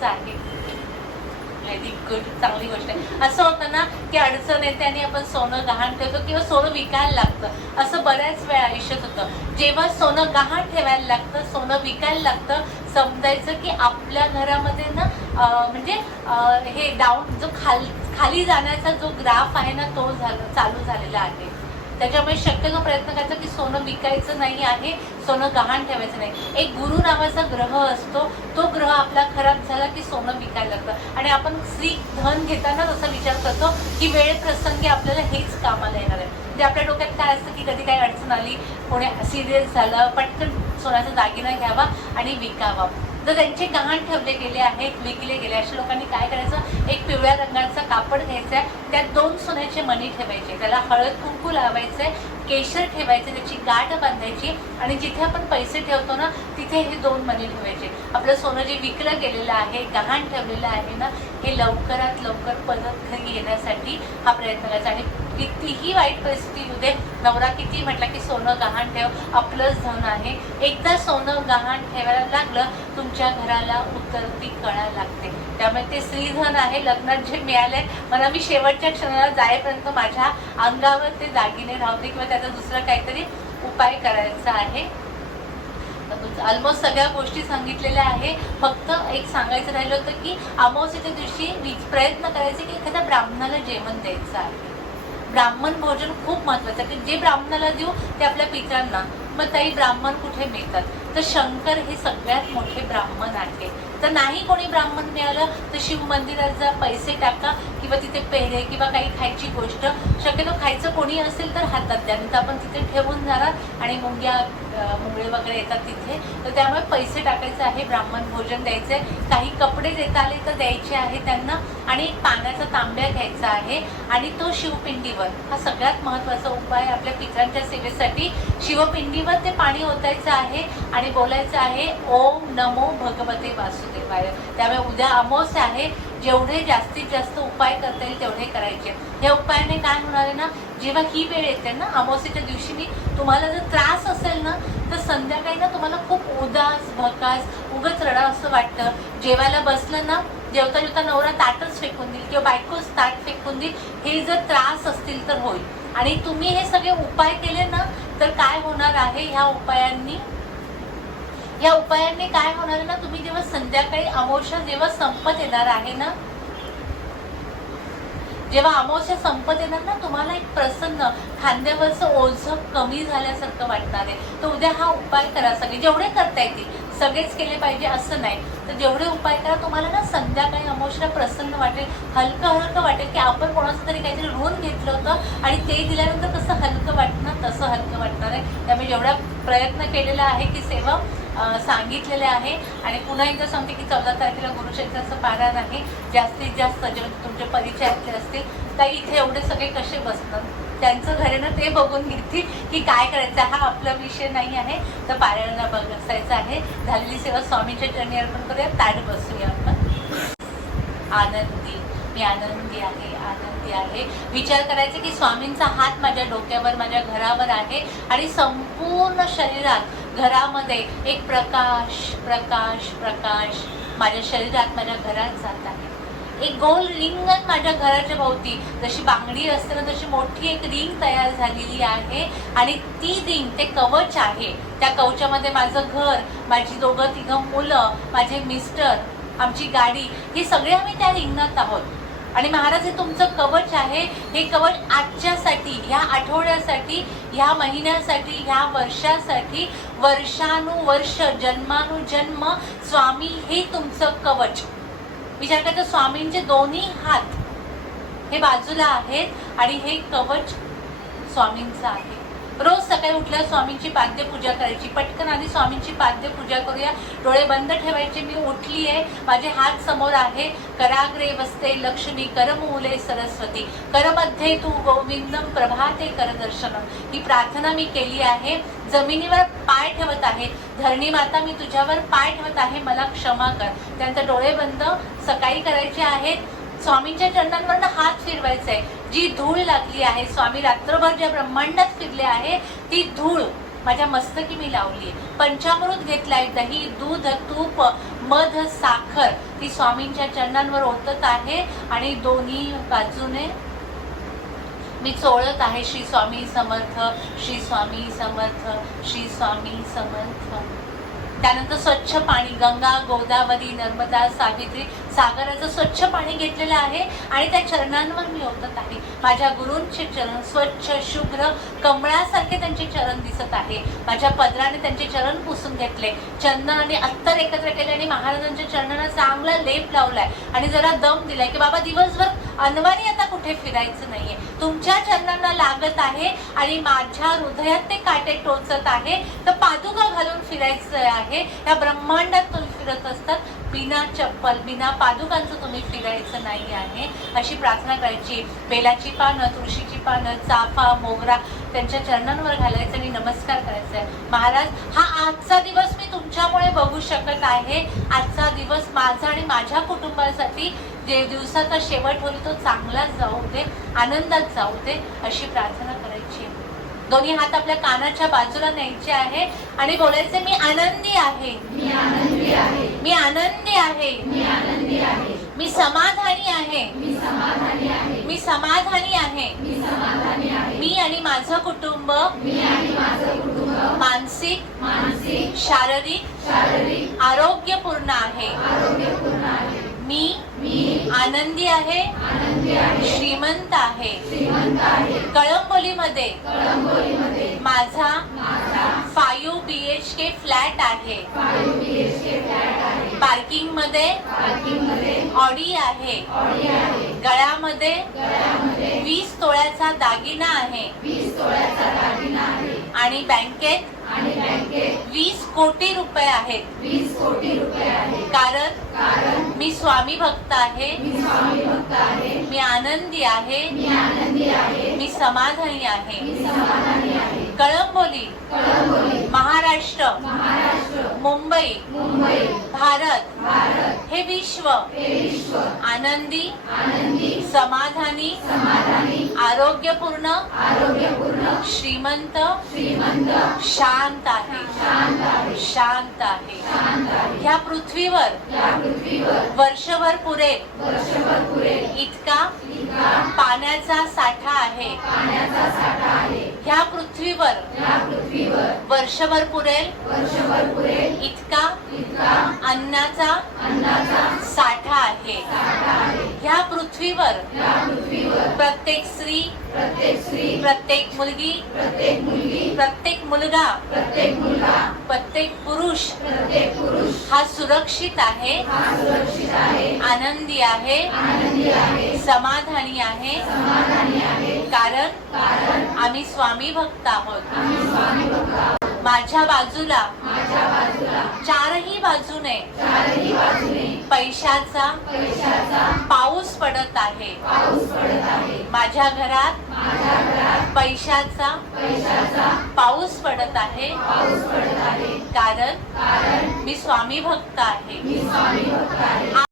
कोणाकोणाचं आहे. Very good चांगली गोष्ट आहे. असं होतं ना की अडचण येते आणि आपण सोनं गहाण ठेवतो किंवा सोनं विकायला लागतं. असं बऱ्याच वेळा आयुष्यात होतं. जेव्हा सोनं गहाण ठेवायला लागतं सोनं विकायला लागतं समजायचं की आपल्या घरामध्ये ना म्हणजे हे डाऊन जो खाल खाली जाण्याचा जो ग्राफ आहे ना तो झाला चालू झालेला आहे. त्याच्यामुळे शक्यतो प्रयत्न करायचा की सोनं विकायचं नाही आहे सोनं गहाण ठेवायचं नाही. एक गुरु नावाचा ग्रह असतो तो ग्रह आपला खराब झाला की सोनं विकायला लागतं. आणि आपण स्त्री धन घेताना असा विचार करतो की वेळ प्रसंगी आपल्याला हेच कामाला येणार आहे. म्हणजे आपल्या डोक्यात काय असतं की कधी काही अडचण आली कोणी सिरियस झालं पटकन सोन्याचा दागिना घ्यावा आणि विकावा. जर त्यांचे गहाण ठेवले गेले आहेत विकले गेले अशा लोकांनी काय करायचं? एक पिवळ्या रंगाचा कापड घ्यायचा त्यात दोन सोन्याचे मणी ठेवायचे. त्याला हळद कुंकू लावायचे केशर ठेवायचे त्याची गाठ बांधायची आणि जिथे आपण पैसे ठेवतो ना तिथे हे दोन मणी ठेवायचे. आपलं सोनं जे विकलं गेलेलं आहे गहाण ठेवलेलं आहे ना हे लवकरात लवकर परत घरी येण्यासाठी हा प्रयत्न करायचा. आणि कितीही वाईट परिस्थिती येऊ दे. नवरा किती म्हटला की सोनं गहाण ठेव आपलंच धन आहे. एकदा सोनं गहाण ठेवायला लागलं तुमच्या घराला उतरती कळा लागते. त्यामुळे ते स्त्रीधन आहे लग्नात जे मिळालंय मला मी शेवटच्या क्षणाला जाईपर्यंत माझ्या अंगावर ते दागिने राहते किंवा त्याचा दुसरा काहीतरी उपाय करायचा आहे. ऑलमोस्ट सगळ्या गोष्टी सांगितलेल्या आहे. फक्त एक सांगायचं राहिलं होतं की अमावस्येच्या दिवशी प्रयत्न करायचे की एखाद्या ब्राह्मणाला जेवण द्यायचं आहे. ब्राह्मण भोजन खूप महत्वाचं आहे की जे ब्राह्मणाला देऊ ते आपल्या पित्रांना मग ताई ब्राह्मण कुठे मिळतात? तर शंकर हे सगळ्यात मोठे ब्राह्मण आहे तर नाही कोणी ब्राह्मण मिळालं तर शिव मंदिरात जा पैसे टाका किंवा तिथे पेढे किंवा काही खायची गोष्ट. शक्यतो खायचं कोणी असेल तर हातात द्या नाही तर आपण तिथे ठेवून जाणार आणि मुंग्या अं, वगैरे येतात तिथे. तर त्यामुळे पैसे टाकायचे आहे ब्राह्मण भोजन द्यायचे. काही कपडे देता आले तर द्यायचे आहे त्यांना. आणि एक पाण्याचा तांब्या घ्यायचा आहे. आणि तो शिवपिंडीवर. हा सगळ्यात महत्त्वाचा उपाय आपल्या पित्रांच्या सेवेसाठी. शिवपिंडीवर ते पाणी ओतायचं आहे आणि बोलायचं आहे ओम नमो भगवते वासुदेवाय. त्यामुळे उद्या अमोस आहे. जेवढे जास्तीत जास्त उपाय करता येईल तेवढे करायचे. या उपायाने काय होणार आहे ना जेव्हा ही वेळ येते ना अमावस्येच्या दिवशी मी तुम्हाला जर त्रास असेल ना तर संध्याकाळी ना तुम्हाला खूप उदास भकास उगच रडा असं वाटतं. जेवायला बसलं ना जेवता जेवता नवरा ताटच फेकून देईल किंवा बायकोच ताट फेकून देईल हे जर त्रास असतील तर होईल. आणि तुम्ही हे सगळे उपाय केले ना तर काय होणार आहे ह्या उपायांनी? या उपायांनी काय होणार ना तुम्ही जेव्हा संध्याकाळी अमावस्या जेव्हा संपत येणार आहे ना जेव्हा अमावस्या संपत येणार ना तुम्हाला एक प्रसन्न खांद्यावरचं ओझं कमी झाल्यासारखं वाटणार आहे. तर उद्या हा उपाय करा सगळे. जेवढे करता येतील सगळेच केले पाहिजे असं नाही. तर जेवढे उपाय करा तुम्हाला ना संध्याकाळी अमावस्या प्रसन्न वाटेल. हलकं हलकं वाटेल की आपण कोणाचं तरी काहीतरी ऋण घेतलं होतं आणि ते दिल्यानंतर कसं हलकं वाटणार तसं हलकं वाटणार आहे. त्यामुळे जेवढा प्रयत्न केलेला आहे की सेवा सांगितलेले आहे. आणि पुन्हा एकदा सांगते की चौदा तारखेला गुरुचरित्राचं पारायण आहे. जास्तीत जास्त जे तुमचे परिचयातले असतील तर इथे एवढे सगळे कसे बसतात? त्यांचं घरेनं ते बघून घेतील की काय करायचं. हा आपला विषय नाही आहे. तर पारायणाला बसायचं आहे. झालेली सेवा स्वामीच्या चरणी अर्पण करूया ताट बसूया आपण. आनंदी मी आनंदी आहे आनंदी आहे. विचार करायचे की स्वामींचा हात माझ्या डोक्यावर माझ्या घरावर आहे. आणि संपूर्ण शरीरात घरामध्ये एक प्रकाश प्रकाश प्रकाश माझ्या शरीरात माझ्या घरात जात आहे. एक गोल रिंगण माझ्या घराच्या भोवती. जशी बांगडी असते ना तशी मोठी एक रिंग तयार झालेली आहे. आणि ती रिंग ते कवच आहे. त्या कवचामध्ये माझं घर माझी दोघं तिघं मुलं माझे मिस्टर आमची गाडी हे सगळे आम्ही त्या रिंगणात आहोत. आणि महाराज हे तुमचं कवच आहे. हे कवच आजच्यासाठी ह्या आठवड्यासाठी ह्या महिन्यासाठी ह्या वर्षासाठी वर्षानुवर्ष जन्मानुजन्म स्वामी हे तुमचं कवच. विचार करता स्वामींचे दोन्ही हात हे बाजूला आहेत आणि हे कवच स्वामींचं आहे. रोज सकाळी उठल्यावर स्वामींची पाद्यपूजा करायची. पटकन आधी स्वामींची पाद्यपूजा करूया. डोळे बंद ठेवायचे. मी उठली आहे माझे हात समोर आहे. कराग्रे वसते लक्ष्मी करमूले सरस्वती. करमध्ये तू गोविंदम प्रभाते करदर्शनम. ही प्रार्थना मी केली आहे. जमिनीवर पाय ठेवत आहे. धरणी माता मी तुझ्यावर पाय ठेवत आहे. मला क्षमा कर. त्यानंतर डोळे बंद सकाळी करायचे आहेत. स्वामींच्या चरणांवर हात फिरवायचा आहे जी धूळ लागली आहे स्वामी रात्रभर ज्या ब्रह्मांडात फिरले आहे ती धूळ माझ्या मस्तकी मी लावली पंचामृत घेतलाय दही दूध तूप मध साखर ती स्वामींच्या चरणांवर ओतत आहे आणि दोन्ही बाजूने मी चोळत आहे श्री स्वामी समर्थ श्री स्वामी समर्थ श्री स्वामी समर्थ. त्यानंतर स्वच्छ पाणी गंगा गोदावरी नर्मदा सावित्री सागराचं स्वच्छ पाणी घेतलेलं आहे आणि त्या चरणांवर मी ओतत आहे. माझ्या गुरूंचे चरण स्वच्छ शुभ्र कमळासारखे त्यांचे चरण दिसत आहे. माझ्या पदराने त्यांचे चरण पुसून घेतले. चंदन आणि अत्तर एकत्र केले आणि महाराजांच्या चरणांना चांगला लेप लावलाय. आणि जरा दम दिलाय की बाबा दिवसभर अनवाणी आता कुठे फिरायचं नाहीये. तुमच्या चरणांना लागत आहे आणि माझ्या हृदयात ते काटे टोचत आहे. तर पादुका घालून फिरायचं आहे. या ब्रह्मांडात तुम्ही फिरत असतात. बिना चप्पल बिना पादुकांचं तुम्ही फिरायचं नाही आहे. अशी प्रार्थना करायची. बेलाची पानं तुळशीची पानं चाफा मोगरा त्यांच्या चरणांवर घालायचं आणि नमस्कार करायचा आहे. महाराज हा आजचा दिवस मी तुमच्यामुळे बघू शकत आहे. आजचा दिवस माझा आणि माझ्या कुटुंबासाठी जे दिवसाचा शेवट होईल तो चांगलाच जाऊ दे आनंदात जाऊ दे अशी प्रार्थना करायची आहे. दोन्ही हात आपल्या कानाच्या बाजूला न्यायचे आहे. आणि बोलायचे मी आनंदी आहे. मी आनंदी आहे. मी आनंदी आहे. मी आनंदी आहे. मी समाधानी आहे. मी समाधानी आहे. मी समाधानी आहे. मी समाधानी आहे. मी आणि माझं कुटुंब. मी आणि माझं कुटुंब. मानसिक. मानसिक. शारीरिक. शारीरिक. आरोग्यपूर्ण आहे. आरोग्यपूर्ण आहे. मी मी आनंदी आहे श्रीमंत आहे. कळंबोलीमध्ये माझा five B H K flat आहे. पार्किंगमध्ये ऑडी आहे. गळ्यामध्ये वीस तोळ्याचा दागिना आहे वीस तोळ्याचा दागिना आहे आणि बँकेत आणि बँकेत वीस कोटी रुपये आहेत. वीस कोटी रुपये आहे कारण कारण मी स्वामी भक्त आहे. मी स्वामी भक्त आहे. मी आनंदी आहे. मी आनंदी आहे. मी समाधानी आहे. मी समाधानी आहे. कळंबोली महाराष्ट्र मुंबई भारत हे विश्व आनंदी समाधानी आरोग्यपूर्ण श्रीमंत शांत आहे. शांत आहे. ह्या पृथ्वीवर वर्षभर पुरेल इतका इतका पाण्याचा साठा आहे पाण्याचा साठा आहे. ह्या पृथ्वीवर या पृथ्वीवर वर्षभर पुरेल. वर्षभर पुरेल. इतका अन्नाचा अन्नाचा साठा आहे. ह्या पृथ्वीवर या पृथ्वीवर प्रत्येक स्त्री प्रत्येक स्त्री प्रत्येक मुलगी प्रत्येक मुलगी प्रत्येक मुलगा प्रत्येक मुलगा प्रत्येक पुरुष प्रत्येक पुरुष हा सुरक्षित आहे. हा आनंदी आहे. समाधानी आहे. कारण कारण आम्ही स्वामी भक्त आहोत. माझ्या बाजूला चारही बाजूने पैशाचा पाऊस पडत आहे. माझ्या घरात पैशाचा पाऊस पडत आहे. कारण मी स्वामी भक्त आहे.